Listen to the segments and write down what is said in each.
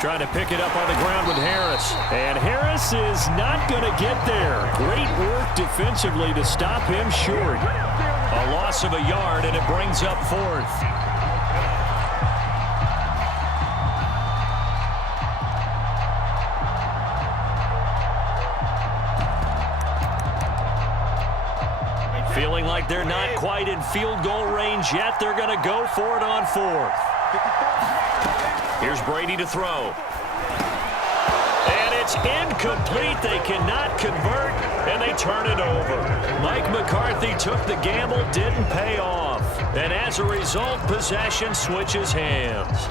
Trying to pick it up on the ground with Harris. And Harris is not going to get there. Great work defensively to stop him short. A loss of a yard, and it brings up 4th. Feeling like they're not quite in field goal range yet. They're going to go for it on 4th. Here's Brady to throw. And it's incomplete. They cannot convert, and they turn it over. Mike McCarthy took the gamble, didn't pay off. And as a result, possession switches hands.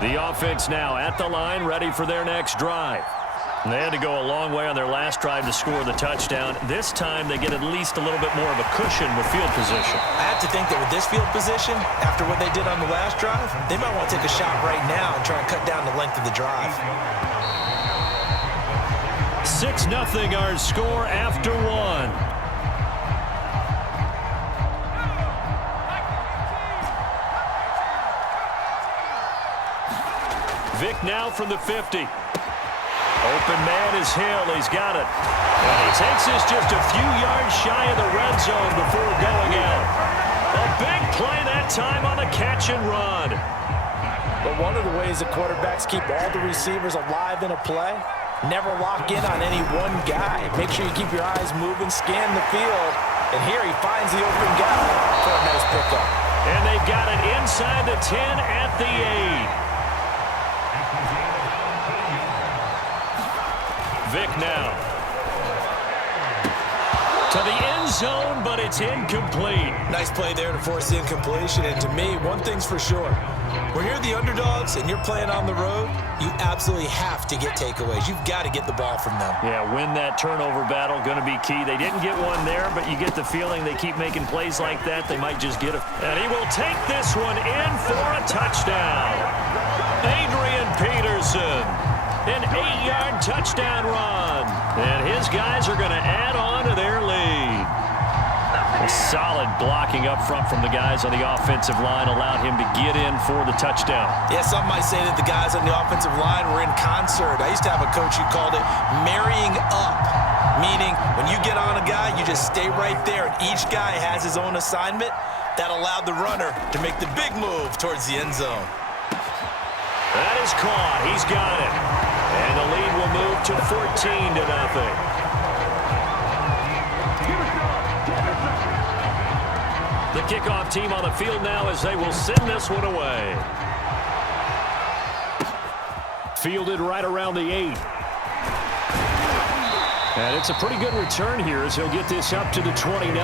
The offense now at the line, ready for their next drive. And they had to go a long way on their last drive to score the touchdown. This time they get at least a little bit more of a cushion with field position. I have to think that with this field position, after what they did on the last drive, they might want to take a shot right now and try and cut down the length of the drive. 6-0 our score after 1. Vick now from the 50. Open man is Hill. He's got it. And he takes this just a few yards shy of the red zone before going out. A big play that time on the catch and run. But one of the ways that quarterbacks keep all the receivers alive in a play, never lock in on any one guy. Make sure you keep your eyes moving, scan the field. And here he finds the open guy for a nice pickup. And they've got it inside the 10 at the 8. Vick now to the end zone, but it's incomplete. Nice play there to force the incompletion. And to me, one thing's for sure. When you're the underdogs and you're playing on the road, you absolutely have to get takeaways. You've got to get the ball from them. Yeah, win that turnover battle, going to be key. They didn't get one there, but you get the feeling they keep making plays like that, they might just get it. And he will take this one in for a touchdown. Adrian Peterson. An 8-yard touchdown run. And his guys are going to add on to their lead. A solid blocking up front from the guys on the offensive line allowed him to get in for the touchdown. Yeah, some might say that the guys on the offensive line were in concert. I used to have a coach who called it marrying up, meaning when you get on a guy, you just stay right there, and each guy has his own assignment. That allowed the runner to make the big move towards the end zone. That is caught. He's got it. And the lead will move to 14-0. The kickoff team on the field now as they will send this one away. Fielded right around the 8. And it's a pretty good return here as he'll get this up to the 29.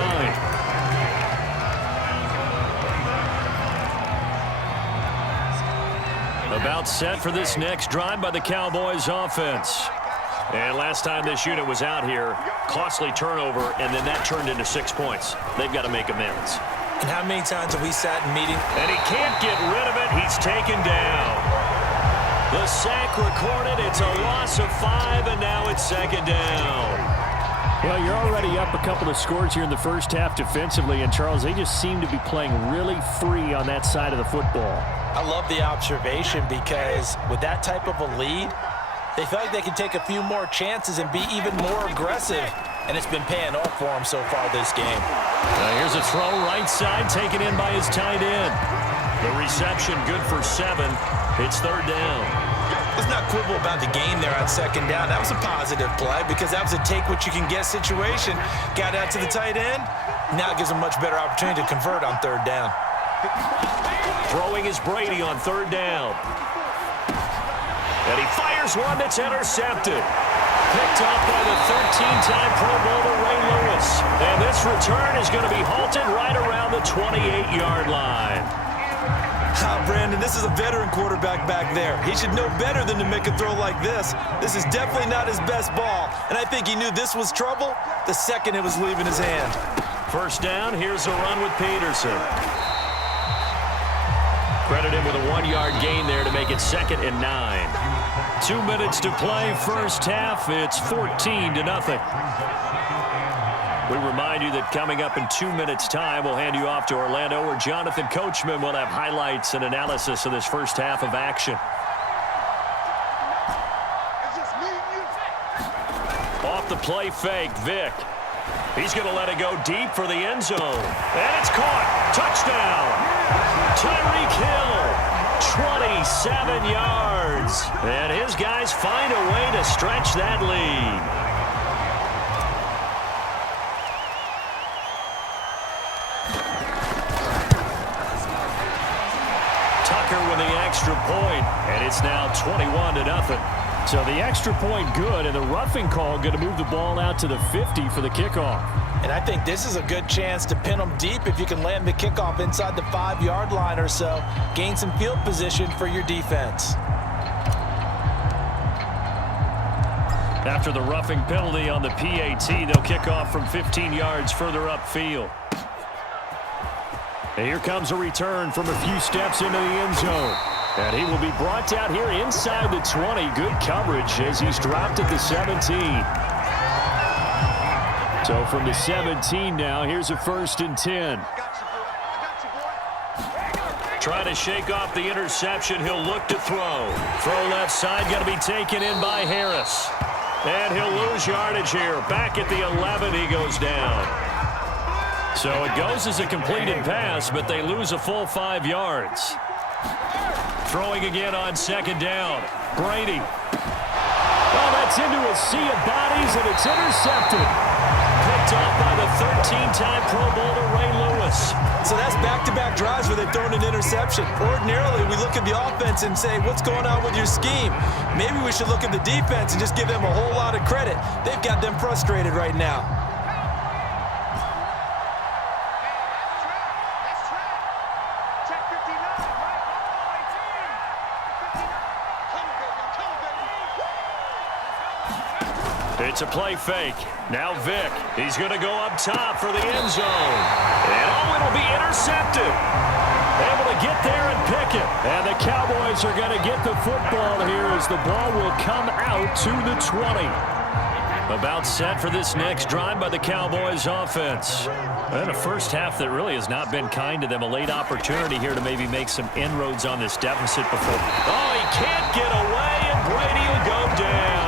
About set for this next drive by the Cowboys offense. And last time this unit was out here, costly turnover, and then that turned into 6 points. They've got to make amends. And how many times have we sat in meetings? And he can't get rid of it. He's taken down. The sack recorded. It's a loss of 5, and now it's 2nd down. Well, you're already up a couple of scores here in the first half defensively, and Charles, they just seem to be playing really free on that side of the football. I love the observation because with that type of a lead, they feel like they can take a few more chances and be even more aggressive, and it's been paying off for them so far this game. Here's a throw right side taken in by his tight end. The reception good for 7. It's 3rd down. Let's not quibble about the game there on 2nd down. That was a positive play because that was a take-what-you-can-get situation. Got out to the tight end. Now it gives them a much better opportunity to convert on 3rd down. Throwing is Brady on 3rd down. And he fires one that's intercepted. Picked up by the 13-time Pro Bowler Ray Lewis. And this return is going to be halted right around the 28-yard line. Brandon, this is a veteran quarterback back there. He should know better than to make a throw like this. This is definitely not his best ball. And I think he knew this was trouble the second it was leaving his hand. 1st down, here's a run with Peterson. Credit him with a 1-yard gain there to make it 2nd and 9. 2 minutes to play first half. It's 14-0. We remind you that coming up in 2 minutes' time, we'll hand you off to Orlando, where Jonathan Coachman will have highlights and analysis of this first half of action. Off the play fake, Vick. He's going to let it go deep for the end zone. And it's caught. Touchdown. Tyreek Hill, 27 yards. And his guys find a way to stretch that lead. Tucker with the extra point, and it's now 21-0. So the extra point good, and the roughing call going to move the ball out to the 50 for the kickoff. And I think this is a good chance to pin them deep if you can land the kickoff inside the 5-yard line or so. Gain some field position for your defense. After the roughing penalty on the PAT, they'll kick off from 15 yards further upfield. And here comes a return from a few steps into the end zone. And he will be brought down here inside the 20. Good coverage as he's dropped at the 17. So from the 17 now, here's a 1st and 10. Trying to shake off the interception. He'll look to throw. Throw left side, going to be taken in by Harris. And he'll lose yardage here. Back at the 11, he goes down. So it goes as a completed pass, but they lose a full 5 yards. Throwing again on 2nd down. Brady. Oh, that's into a sea of bodies, and it's intercepted. Picked off by the 13-time Pro Bowler Ray Lewis. So that's back-to-back drives where they've thrown an interception. Ordinarily, we look at the offense and say, what's going on with your scheme? Maybe we should look at the defense and just give them a whole lot of credit. They've got them frustrated right now. It's a play fake. Now Vick. He's going to go up top for the end zone. And oh, it'll be intercepted. Able to get there and pick it. And the Cowboys are going to get the football here as the ball will come out to the 20. About set for this next drive by the Cowboys offense. And a first half that really has not been kind to them. A late opportunity here to maybe make some inroads on this deficit before. Oh, he can't get away, and Brady will go down.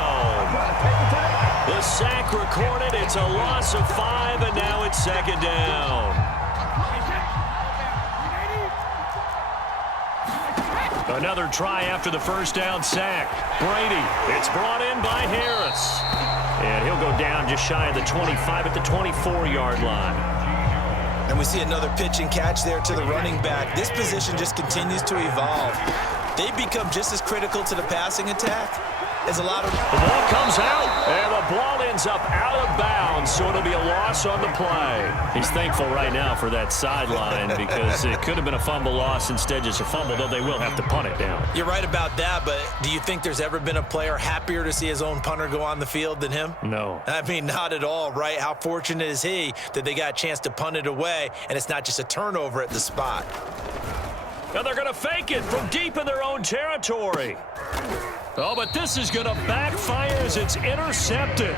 The sack recorded. It's a loss of 5, and now it's 2nd down. Another try after the first down sack. Brady. It's brought in by Harris. And he'll go down just shy of the 25 at the 24-yard line. And we see another pitch and catch there to the running back. This position just continues to evolve. They become just as critical to the passing attack as a lot of... The ball comes out, and the ball ends up out of bounds, so it'll be a loss on the play. He's thankful right now for that sideline because it could have been a fumble loss, instead just a fumble, though they will have to punt it down. You're right about that, but do you think there's ever been a player happier to see his own punter go on the field than him? No. I mean, not at all, right? How fortunate is he that they got a chance to punt it away, and it's not just a turnover at the spot. And they're going to fake it from deep in their own territory. Oh, but this is going to backfire as it's intercepted.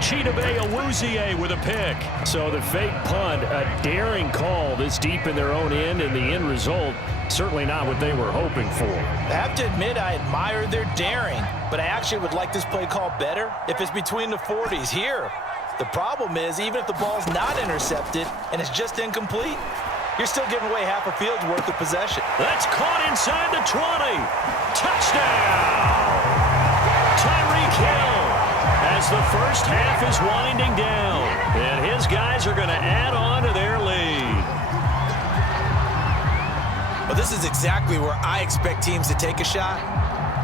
Chidobe Awuzie with a pick. So the fake punt, a daring call this deep in their own end, and the end result, certainly not what they were hoping for. I have to admit, I admire their daring, but I actually would like this play call better if it's between the 40s here. The problem is, even if the ball's not intercepted and it's just incomplete, you're still giving away half a field's worth of possession. That's caught inside the 20. Touchdown! Tyreek Hill as the first half is winding down. And his guys are going to add on to their lead. Well, this is exactly where I expect teams to take a shot.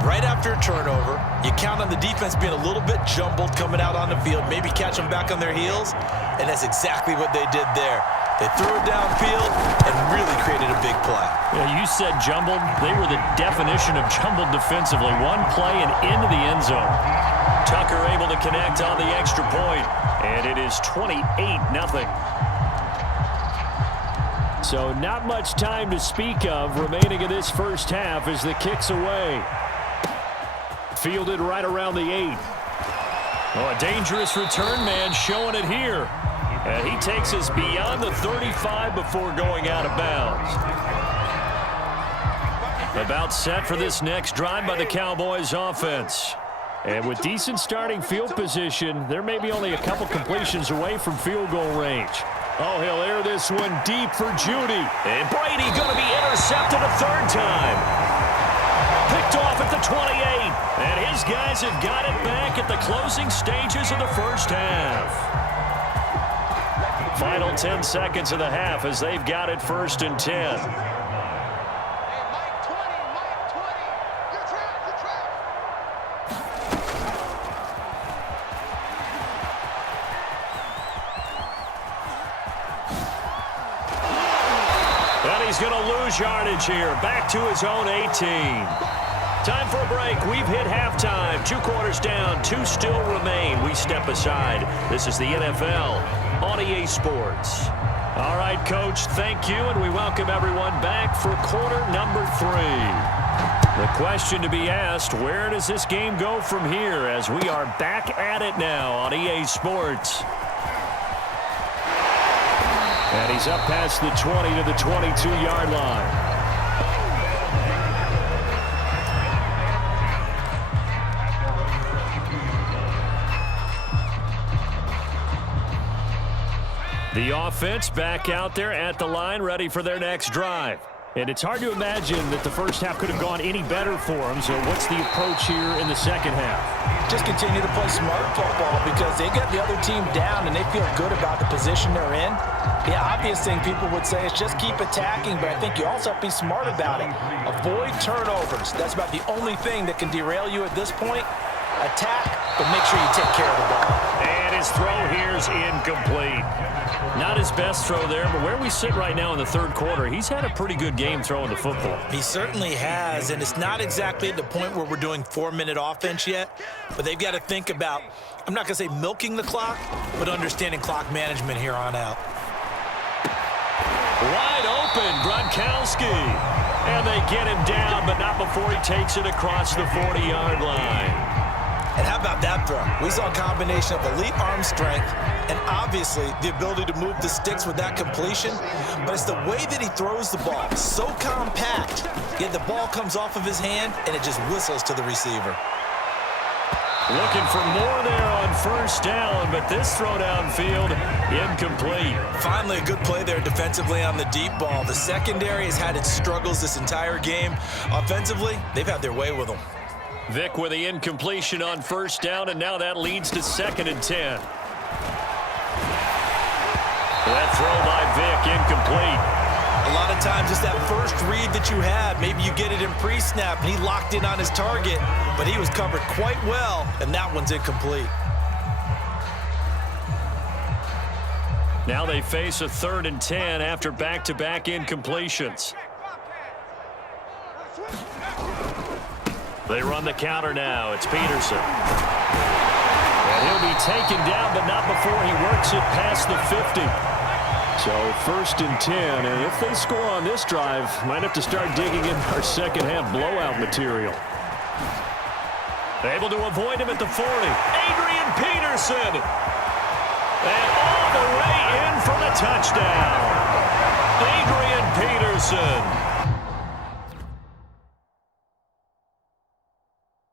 Right after a turnover, you count on the defense being a little bit jumbled coming out on the field, maybe catch them back on their heels, and that's exactly what they did there. They threw it downfield and really created a big play. Yeah, you said jumbled. They were the definition of jumbled defensively. One play and into the end zone. Tucker able to connect on the extra point, and it is 28-0. So not much time to speak of remaining in this first half as the kick's away. Fielded right around the 8. Oh, a dangerous return man showing it here. And he takes us beyond the 35 before going out of bounds. About set for this next drive by the Cowboys offense. And with decent starting field position, they're maybe only a couple completions away from field goal range. Oh, he'll air this one deep for Judy. And Brady going to be intercepted a third time. Picked off at the 28. And his guys have got it back at the closing stages of the first half. Final 10 seconds of the half as they've got it 1st and 10. He's going to lose yardage here. Back to his own 18. Time for a break. We've hit halftime. 2 quarters down. 2 still remain. We step aside. This is the NFL on EA Sports. All right, Coach, thank you, and we welcome everyone back for quarter number 3. The question to be asked, where does this game go from here as we are back at it now on EA Sports? And he's up past the 20 to the 22-yard line. The offense back out there at the line, ready for their next drive. And it's hard to imagine that the first half could have gone any better for them. So what's the approach here in the second half? Just continue to play smart football because they get the other team down and they feel good about the position they're in. The obvious thing people would say is just keep attacking, but I think you also have to be smart about it. Avoid turnovers. That's about the only thing that can derail you at this point. Attack, but make sure you take care of the ball. And his throw here is incomplete. Not his best throw there, but where we sit right now in the third quarter, he's had a pretty good game throwing the football. He certainly has, and it's not exactly at the point where we're doing 4-minute offense yet, but they've got to think about, I'm not going to say milking the clock, but understanding clock management here on out. Wide open, Gronkowski. And they get him down, but not before he takes it across the 40-yard line. And how about that throw? We saw a combination of elite arm strength and obviously the ability to move the sticks with that completion, but it's the way that he throws the ball. So compact, yet the ball comes off of his hand and it just whistles to the receiver. Looking for more there on first down, but this throw downfield, incomplete. Finally, a good play there defensively on the deep ball. The secondary has had its struggles this entire game. Offensively, they've had their way with them. Vick with the incompletion on first down, and now that leads to 2nd and 10. That throw by Vick, incomplete. A lot of times it's that first read that you have. Maybe you get it in pre-snap, and he locked in on his target, but he was covered quite well, and that one's incomplete. Now they face a 3rd and 10 after back-to-back incompletions. They run the counter now. It's Peterson. And he'll be taken down, but not before he works it past the 50. So 1st and 10, and if they score on this drive, might have to start digging in our second half blowout material. Able to avoid him at the 40. Adrian Peterson. And all the way in for the touchdown. Adrian Peterson.